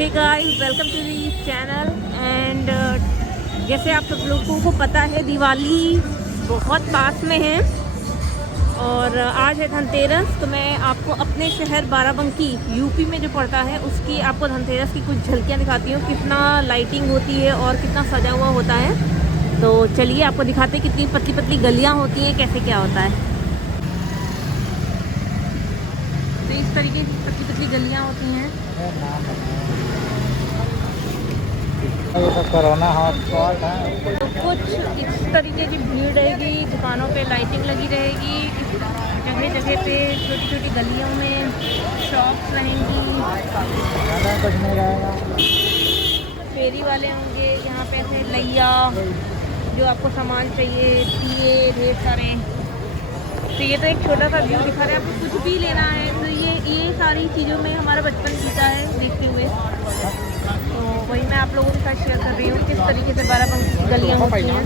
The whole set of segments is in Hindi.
Hey guys, welcome to the channel. And जैसे आप सब लोगों को पता है, दिवाली बहुत पास में है और आज है धनतेरस। तो मैं आपको अपने शहर बाराबंकी यूपी में जो पड़ता है उसकी आपको धनतेरस की कुछ झलकियाँ दिखाती हूँ, कितना लाइटिंग होती है और कितना सजा हुआ होता है। तो चलिए आपको दिखाते हैं कितनी पतली पतली गलियाँ होती हैं, कैसे क्या होता है। तो इस तरीके की पतली पतली गलियाँ होती हैं। ये सब कोरोना हॉटस्पॉट है। तो कुछ इस तरीके की भीड़ रहेगी, दुकानों पे लाइटिंग लगी रहेगी, जगह जगह पे छोटी छोटी गलियों में शॉप्स रहेंगी, ज़्यादा कुछ नहीं रहेगा। फेरी वाले होंगे यहाँ पे, ऐसे लैया जो आपको सामान चाहिए, दिए ढेर सारे। तो ये तो एक छोटा सा व्यू दिखा रहे हैं। आपको कुछ भी लेना है तो ये सारी चीज़ों में हमारा बचपन बीता है देखते हुए। तो वही मैं आप लोगों के साथ शेयर कर रही हूँ किस तरीके से बाराबंकी की गलियाँ होती हैं।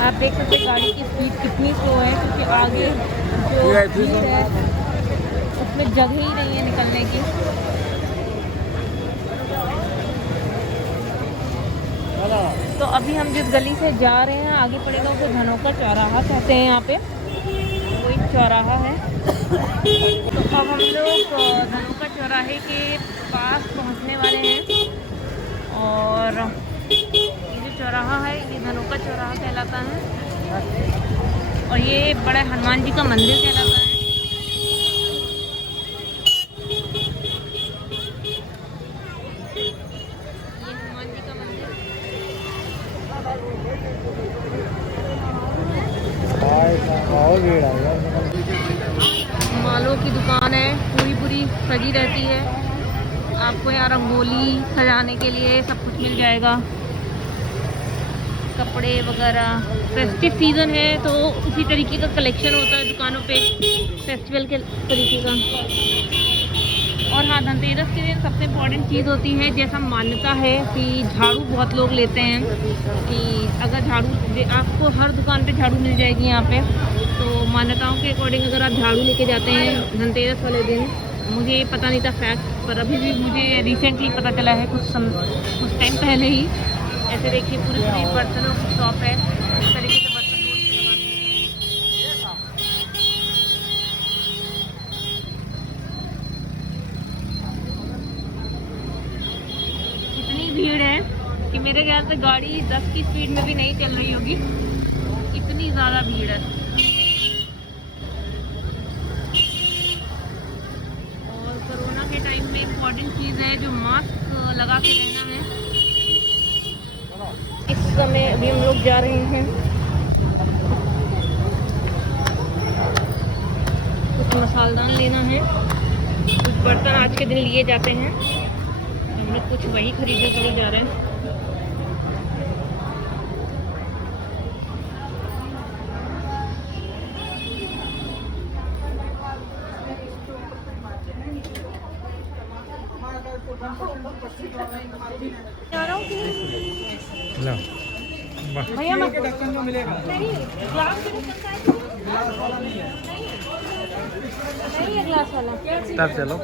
आप देख सकते हैं गाड़ी की स्पीड कितनी स्लो है, क्योंकि आगे जो भीड़ है उसमें जगह ही नहीं है निकलने की। तो अभी हम जिस गली से जा रहे हैं आगे पड़ेगा उसे धनोका चौराहा कहते हैं। यहाँ पे कोई चौराहा है। तो अब हम लोग धनोका चौराहे के पास पहुँचने वाले हैं और ये जो चौराहा है ये धनोका चौराहा कहलाता है और ये बड़ा हनुमान जी का मंदिर कहलाता है। ये हनुमान जी का मंदिर। बहुत भीड़ है। मालों की दुकान है, पूरी पूरी सजी रहती है। आपको यहाँ रंगोली सजाने के लिए सब कुछ मिल जाएगा, कपड़े वगैरह। फेस्टिव सीज़न है तो उसी तरीके का कलेक्शन होता है दुकानों पे, फेस्टिवल के तरीके का। और हाँ, धनतेरस के दिन सबसे इम्पॉर्टेंट चीज़ होती है, जैसा मान्यता है कि झाड़ू बहुत लोग लेते हैं, कि अगर झाड़ू आपको हर दुकान पे झाड़ू मिल जाएगी यहाँ पे। तो मान्यताओं के अकॉर्डिंग अगर आप झाड़ू लेके जाते हैं धनतेरस वाले दिन, मुझे पता नहीं था फैक्ट, पर अभी भी मुझे रिसेंटली पता चला है कुछ टाइम पहले ही। ऐसे देखिए पूरी पूरी बर्तनों की शॉप है, इस तरीके से बर्तन इतनी भीड़ है कि मेरे ख्याल से गाड़ी 10 की स्पीड में भी नहीं चल रही होगी, इतनी ज़्यादा भीड़ है। और कोरोना के टाइम में इम्पोर्टेंट चीज़ है जो मास्क लगा के रहना है। इस समय अभी हम लोग जा रहे हैं, कुछ मसालदान लेना है, कुछ बर्तन आज के दिन लिए जाते हैं, हम लोग कुछ वही खरीदने के लिए जा रहे हैं। भैया मिलेगा। नहीं, ग्लास के ढक्कन का है? नहीं है ग्लास वाला। तब चलो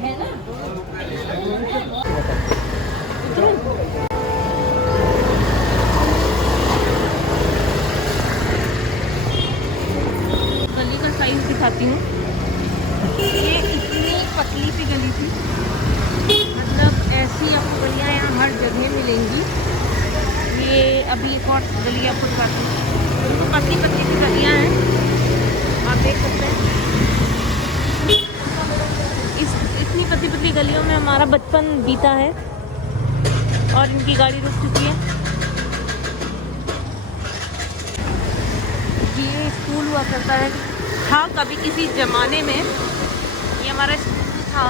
है ना? गली का साइज दिखाती हूँ। ये इतनी पतली सी गली थी, मतलब ऐसी आपको गलियाँ यहाँ हर जगह मिलेंगी। ये अभी एक और गली आपको दिखाती हूँ, पतली पतली सी गलियाँ हैं, आप देख सकते हैं। इतनी पतली पतली गलियों में हमारा बचपन बीता है और इनकी गाड़ी रुक चुकी है। ये स्कूल हुआ करता है, था कभी किसी ज़माने में, ये हमारा स्कूल था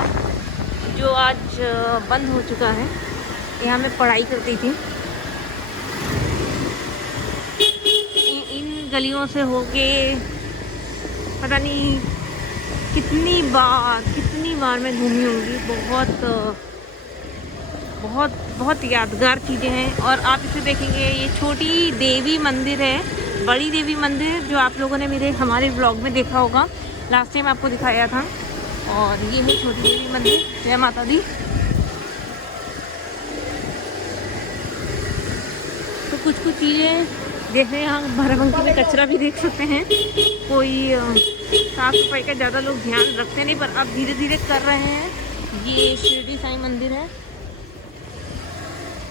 जो आज बंद हो चुका है। यहाँ मैं पढ़ाई करती थी। इन गलियों से होके पता नहीं कितनी बार मैं घूमी होंगी। बहुत बहुत यादगार चीज़ें हैं। और आप इसे देखेंगे, ये छोटी देवी मंदिर है, बड़ी देवी मंदिर जो आप लोगों ने हमारे व्लॉग में देखा होगा, लास्ट टाइम आपको दिखाया था। और ये है छोटी देवी मंदिर। जय माता दी। तो कुछ चीज़ें जैसे यहाँ बाराबंकी में कचरा भी देख सकते हैं। कोई साफ़ सफाई का ज़्यादा लोग ध्यान रखते नहीं, पर अब धीरे धीरे कर रहे हैं। ये शिरडी साईं मंदिर है।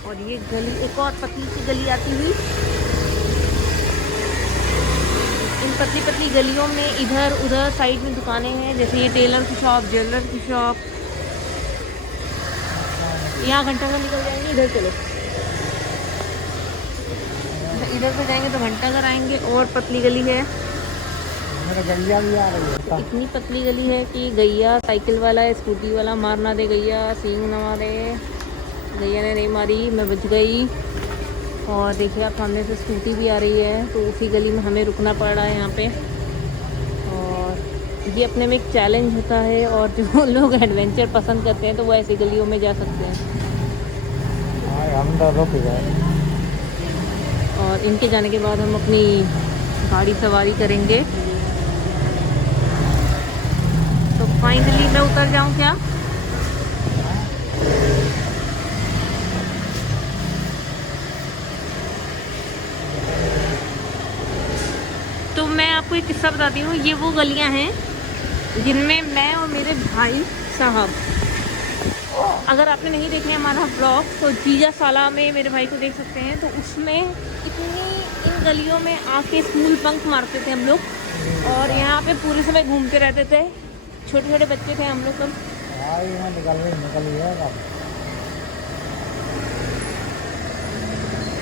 और ये गली, एक और पतली सी गली आती हुई। इन पतली पतली गलियों में इधर उधर साइड में दुकानें हैं, जैसे ये टेलर की शॉप, ज्वेलर की शॉप। यहाँ घंटा घर निकल जाएंगे, इधर चलो, इधर से जाएंगे तो घंटा घर आएंगे। और पतली गली है, गैया भी आ रही है। इतनी पतली गली है कि गैया, साइकिल वाला, स्कूटी वाला मार ना दे गैया, सींग ना मारे। गैया ने नहीं मारी, मैं बच गई। और देखिए आप, सामने से स्कूटी भी आ रही है, तो उसी गली में हमें रुकना पड़ रहा है यहाँ पे। और ये अपने में एक चैलेंज होता है, और जो लोग एडवेंचर पसंद करते हैं तो वो ऐसी गलियों में जा सकते हैं। हम तो रुक गए। और इनके जाने के बाद हम अपनी गाड़ी सवारी करेंगे। तो फाइनली मैं उतर जाऊं क्या? तो मैं आपको एक किस्सा बताती हूँ। ये वो गलियाँ हैं जिनमें मैं और मेरे भाई साहब, अगर आपने नहीं देखे हमारा ब्लॉग तो जीजा साला में मेरे भाई को देख सकते हैं। तो उसमें इन गलियों में आके स्कूल बंक मारते थे हम लोग, और यहाँ पे पूरे समय घूमते रहते थे। छोटे छोटे बच्चे थे हम लोग तो।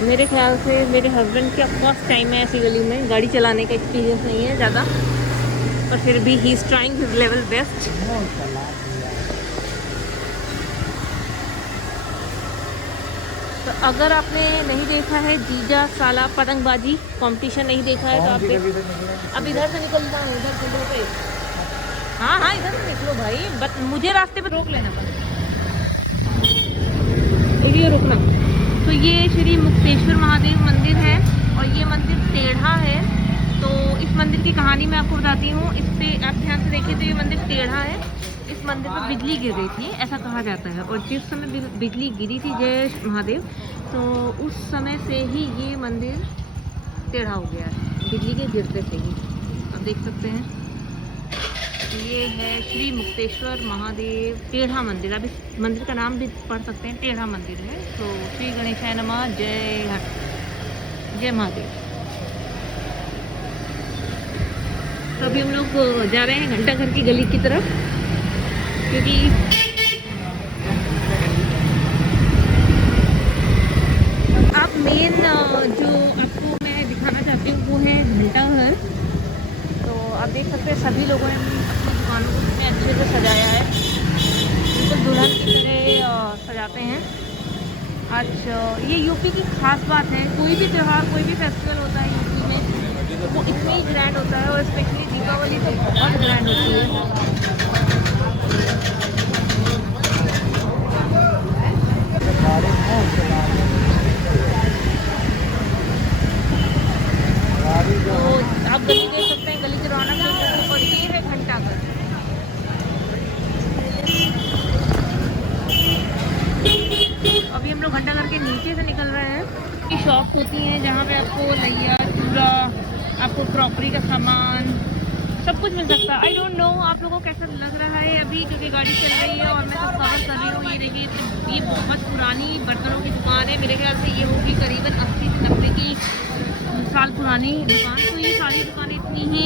मेरे ख्याल से मेरे हस्बैंड का फर्स्ट टाइम है ऐसी गली में। गाड़ी चलाने का एक्सपीरियंस नहीं है ज़्यादा, पर फिर भी he is trying his level best. तो अगर आपने नहीं देखा है जीजा साला पतंगबाजी कंपटीशन, नहीं देखा है तो आप अब इधर से निकलता हूँ, इधर से पे। हाँ इधर से निकलो भाई, बट मुझे रास्ते पे रोक लेना पड़ेगा, ये रुकना। तो ये श्री मुक्तेश्वर महादेव मंदिर है, और ये मंदिर टेढ़ा है। तो इस मंदिर की कहानी मैं आपको बताती हूँ। इस पर आप ध्यान से देखिए तो ये मंदिर टेढ़ा है। इस मंदिर पर बिजली गिर गई थी, ऐसा कहा जाता है। और जिस समय बिजली गिरी थी जय महादेव, तो उस समय से ही ये मंदिर टेढ़ा हो गया है, बिजली के गिरते से ही। आप देख सकते हैं, ये है श्री मुक्तेश्वर महादेव टेढ़ा मंदिर। अब इस मंदिर का नाम भी पढ़ सकते हैं, टेढ़ा मंदिर है। तो श्री गणेशाय नमः, जय महादेव। तो अभी हम लोग जा रहे हैं घंटा घर की गली की तरफ, क्योंकि आप मेन जो आपको मैं दिखाना चाहती हूँ वो है घंटा घर। तो आप देख सकते हैं सभी लोगों ने अपनी दुकानों को कितने अच्छे से सजाया है, बिल्कुल दुल्हन की तरह सजाते हैं। आज ये यूपी की खास बात है, कोई भी त्यौहार, कोई भी फेस्टिवल होता है यूपी में, वो इतनी ग्रैंड होता है। और स्पेशली दीपावली तो बहुत ग्रैंड होती है। तो आप गली देख सकते हैं, गली की रौनक देख सकते हैं। और ये है घंटा घर। अभी हम लोग घंटा घर के नीचे से निकल रहे हैं। की शॉप्स होती हैं जहाँ पे आपको लैया, चूड़ा, आपको क्रॉकरी का सामान, सब कुछ मिल सकता है। आई डोंट नो आप लोगों को कैसा लग रहा है अभी, क्योंकि गाड़ी चल रही है और मैं सब कवर कर रही हूँ। ये देखिए, ये बहुत पुरानी बर्तनों की दुकान है। मेरे ख्याल से ये होगी करीबन 80 से 90 की साल पुरानी दुकान। तो ये सारी दुकानें इतनी ही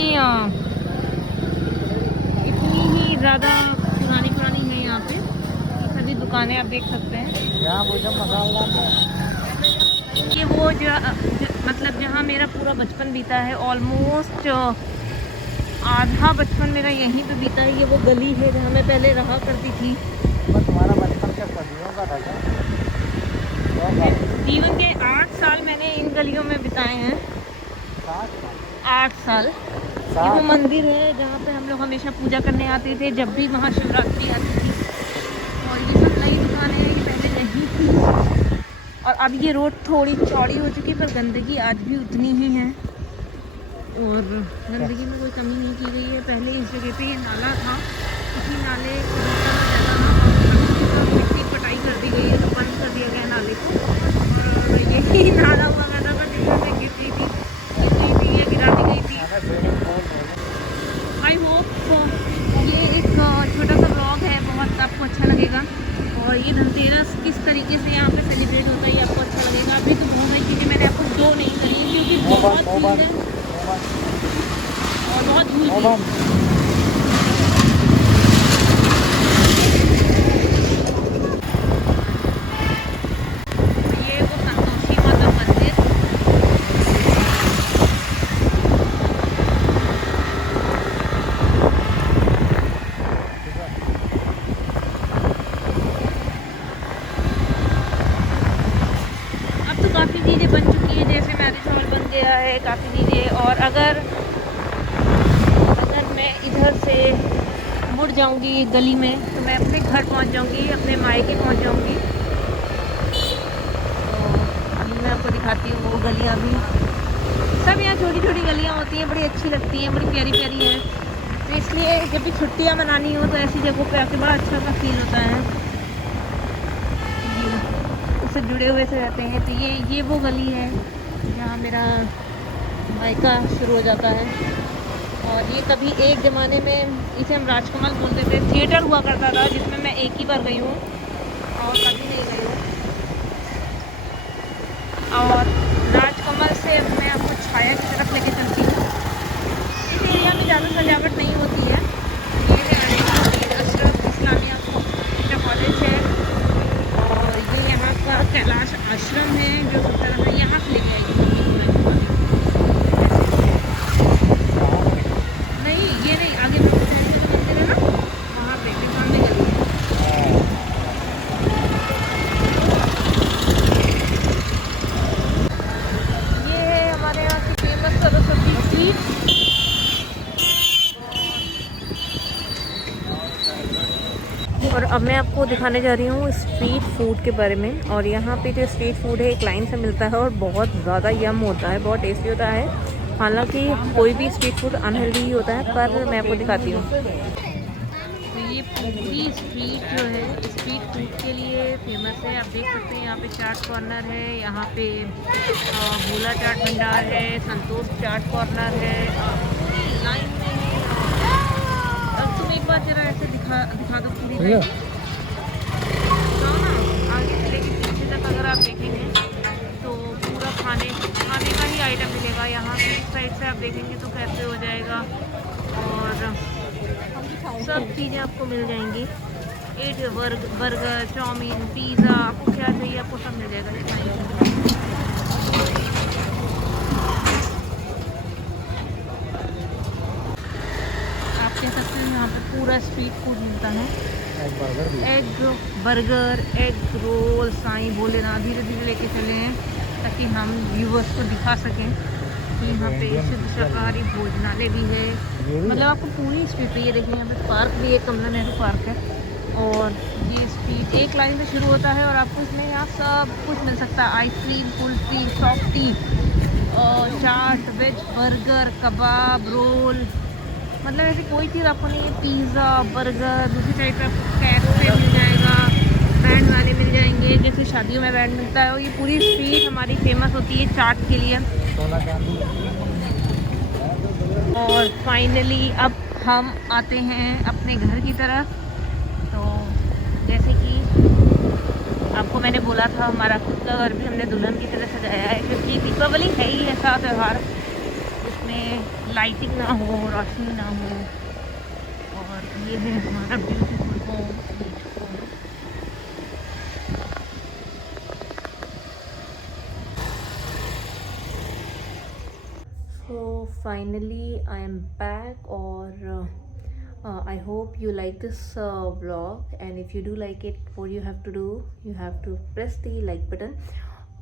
ज़्यादा पुरानी है यहाँ पे। ये सभी दुकानें आप देख सकते हैं। ये वो मतलब जहाँ मेरा पूरा बचपन बीता है, ऑलमोस्ट आधा बचपन मेरा यहीं पे बीता है। ये वो गली है जहाँ मैं पहले रहा करती थी। तुम्हारा बचपन क्या सदियों का था क्या? जीवन के 8 साल मैंने इन गलियों में बिताए हैं। 8 साल। ये वो मंदिर है जहाँ पे हम लोग हमेशा पूजा करने आते थे जब भी महाशिवरात्रि आती थी। और ये सब नई दुकानें हैं, ये पहले नहीं थी। और अब ये रोड थोड़ी चौड़ी हो चुकी है पर गंदगी आज भी उतनी ही है और गंदगी में कोई कमी नहीं की गई है। पहले इस जगह पे ये नाला था, उसी नाले को मिट्टी पटाई कर दी गई है तो बंद कर दिया गया नाले को। और यही नाला हुआ करता था जिसमें गिर गई थी या गिरा दी गई थी। आई होप ये एक छोटा सा ब्लॉग है, बहुत आपको अच्छा लगेगा। और ये धनतेरस किस तरीके से यहाँ पे सेलिब्रेट होता है ये आपको अच्छा लगेगा। अभी तो बहुत सारी चीज़ें मैंने आपको शो नहीं करी है क्योंकि बहुत भीड़ है और बहुत धूल है। काफ़ी चीज़ें बन चुकी हैं, जैसे मैरिज हॉल बन गया है, काफ़ी चीज़ें। और अगर मैं इधर से मुड़ जाऊंगी गली में तो मैं अपने घर पहुंच जाऊंगी, अपने मायके पहुंच जाऊंगी। तो अभी मैं आपको दिखाती हूँ वो गलियाँ भी। सब यहाँ छोटी छोटी गलियाँ होती हैं, बड़ी अच्छी लगती हैं, बड़ी प्यारी प्यारी हैं। तो इसलिए जब भी छुट्टियाँ मनानी हो तो ऐसी जगहों पर आके बड़ा अच्छा सा फील होता है, से जुड़े हुए से रहते हैं। तो ये वो गली है जहाँ मेरा मायका शुरू हो जाता है। और ये कभी एक ज़माने में इसे हम राजकमल बोलते थे, थिएटर हुआ करता था जिसमें मैं एक ही बार गई हूँ और कभी नहीं गई हूँ। और राजकमल से मैं आपको छाया की तरफ लेके चलती हूँ। इस एरिया में ज़्यादा सजावट नहीं होती है। ये है अशरफ इस्लामिया कॉलेज है और ये यहाँ का कैलाश आश्रम है जो सबसे यहाँ से लेके आएगी। नहीं ये नहीं, आगे मंदिर है ना वहाँ पे सामने गली है। ये है हमारे यहाँ की फेमस सरस्वती स्वीट। और अब मैं आपको दिखाने जा रही हूँ स्ट्रीट फूड के बारे में। और यहाँ पे जो स्ट्रीट फूड है एक लाइन से मिलता है और बहुत ज़्यादा यम होता है, बहुत टेस्टी होता है। हालांकि कोई भी स्ट्रीट फूड अनहेल्दी ही होता है, पर मैं आपको दिखाती हूँ। तो ये पूरी स्ट्रीट जो है स्ट्रीट फूड के लिए फेमस है। आप देख सकते हैं यहाँ पे चाट कॉर्नर है, यहाँ पे भोला चाट भंडार है, संतोष चाट कॉर्नर है, पूरी लाइन में है। अब तुम एक बार जरा ऐसे दिखा दो पूरी लाइन। तो ना आगे से लेके पीछे तक अगर आप देखेंगे तो पूरा खाने का ही आइटम मिलेगा। यहाँ पे इस साइड से आप देखेंगे तो कैसे हो जाएगा और सब चीज़ें आपको मिल जाएंगी। बर्गर, चाउमीन, पिज़्ज़ा, आपको क्या चाहिए आपको सब मिल जाएगा। कह सकते हैं यहाँ पे पूरा स्ट्रीट फूड मिलता है। Egg burger, egg roll, Sai Bholenath धीरे धीरे लेके चले हैं ताकि हम व्यूवर्स को दिखा सकें कि यहाँ पे शुद्ध शाकाहारी भोजनालय भी है। मतलब आपको पूरी स्ट्रीट पे ये देखिए, यहाँ पे पार्क भी है, कमला नेहरू पार्क है। और ये स्ट्रीट एक लाइन से शुरू होता है और आपको इसमें यहाँ सब कुछ मिल सकता है। आइसक्रीम, कुल्फ़ी, सॉफ्टी, चाट, वेज बर्गर, कबाब, रोल, मतलब ऐसी कोई चीज़ आपको नहीं है। पिज़्ज़ा, बर्गर, दूसरी साइड पर आपको कैफे मिल जाएगा, बैंड वाले मिल जाएंगे, जैसे शादियों में बैंड मिलता है। और ये पूरी स्ट्रीट हमारी फेमस होती है चाट के लिए। और फाइनली अब हम आते हैं अपने घर की तरफ। तो जैसे कि आपको मैंने बोला था, हमारा खुद का घर भी हमने दुल्हन की तरह सजाया है क्योंकि दीपावली है ही ऐसा त्यौहार जिसमें लाइटिंग ना हो, रोशनी ना हो। और ये है हमारा beautiful home. So finally I am back और I hope you like this vlog, and if you do like it, what you have to do, you have to press the like button।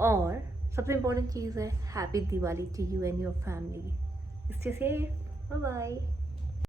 और सबसे इम्पोर्टेंट चीज़ है happy Diwali to you and your family। Stay safe। Bye bye.